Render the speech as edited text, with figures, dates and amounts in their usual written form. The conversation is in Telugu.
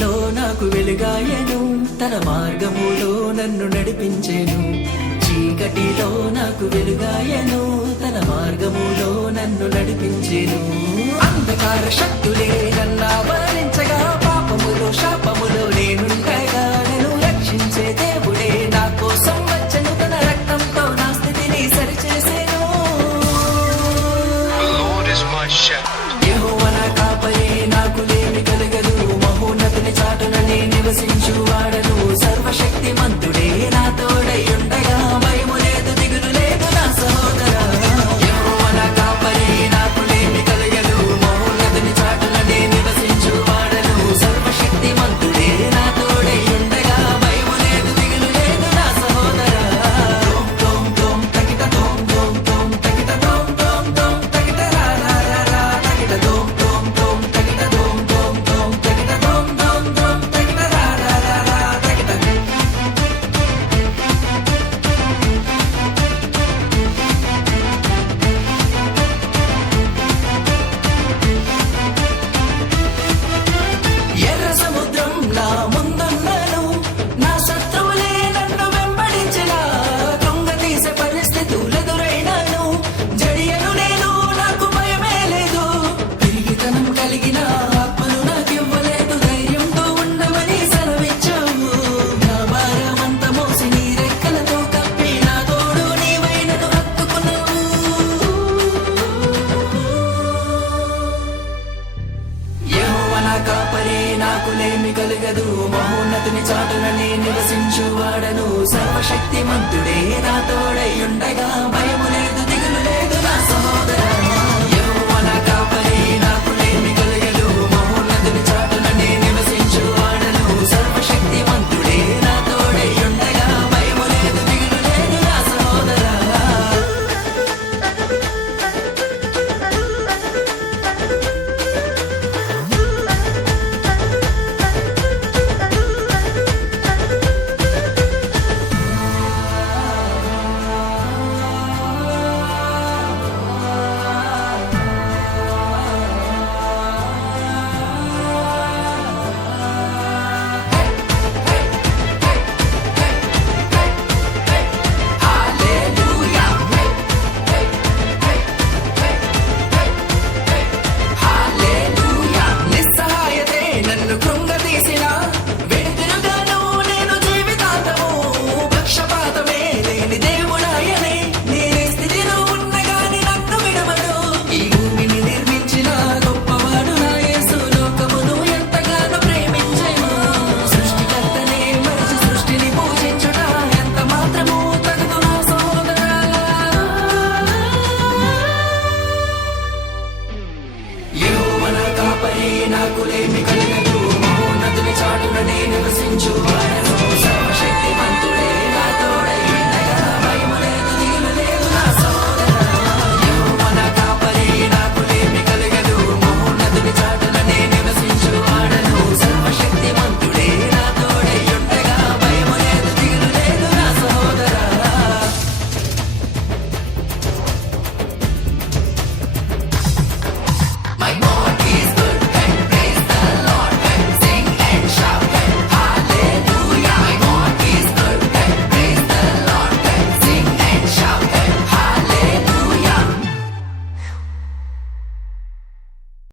చీకటిలో నాకు వెలుగాయను, తన మార్గములో నన్ను నడిపించెను. చీకటిలో నాకు వెలుగాయను, తన మార్గములో నన్ను నడిపించెను. అంధకార శక్తులే నన్ను ఆవరించగా, పాపములో శాపములో నేనుండగా, నన్ను రక్షించే దేవుడే నా కోసం వచ్చెను. తన రక్తంతో నా స్థితిని సరిచేసెను. యెహోవా నా కాపరి, నాకు లేమి కలగదు. మహోన్నతుని చాటున నే నివసించువాడను. సర్వశక్తిమంతుడే నా తోడై ఉండగా, భయము లేదు, దిగులు లేదు నా సహోదరా. యెహోవా నా కాపరి, నాకు లేమి కలగదు. మహోన్నతుని చాటున నే నివసించువాడను. సర్వశక్తిమంతుడే నా తోడై ఉండగా, భయము లేదు, దిగులు లేదు నా సహోదరా. తోం తోం తకిట తోం తోం తోం తకిట తోం తోం తోం తకిట రా రా రా రా తకిట తోం తోం తోం తకిట తోం తోం తోం తకిట తోం తోం తోం తకిట రా రా రా రా తకిట. ఎర్ర సముద్రం నా ముందున్నను, నా శత్రువులే నన్ను వెంబడించిన. కృంగతీసే పరిస్థితులెదురైనాను, జడియను నేను, నాకు భయమే లేదు. పిరిగితనం కలిగిన ఆత్మను నాకివ్వలేదు, ధైర్యంతో ఉండమని సెలవిచ్చావు. నా భారమంత మోసి నీ రెక్కలతో కప్పి, నా తోడు నీవై నన్ను హత్తుకున్నావు. యెహోవా నా కాపరి, నాకు లేమి కలగదు. మహోన్నతుని చాటున నే నివసించువాడను. సర్వశక్తిమంతుడే నా తోడై ఉండగా,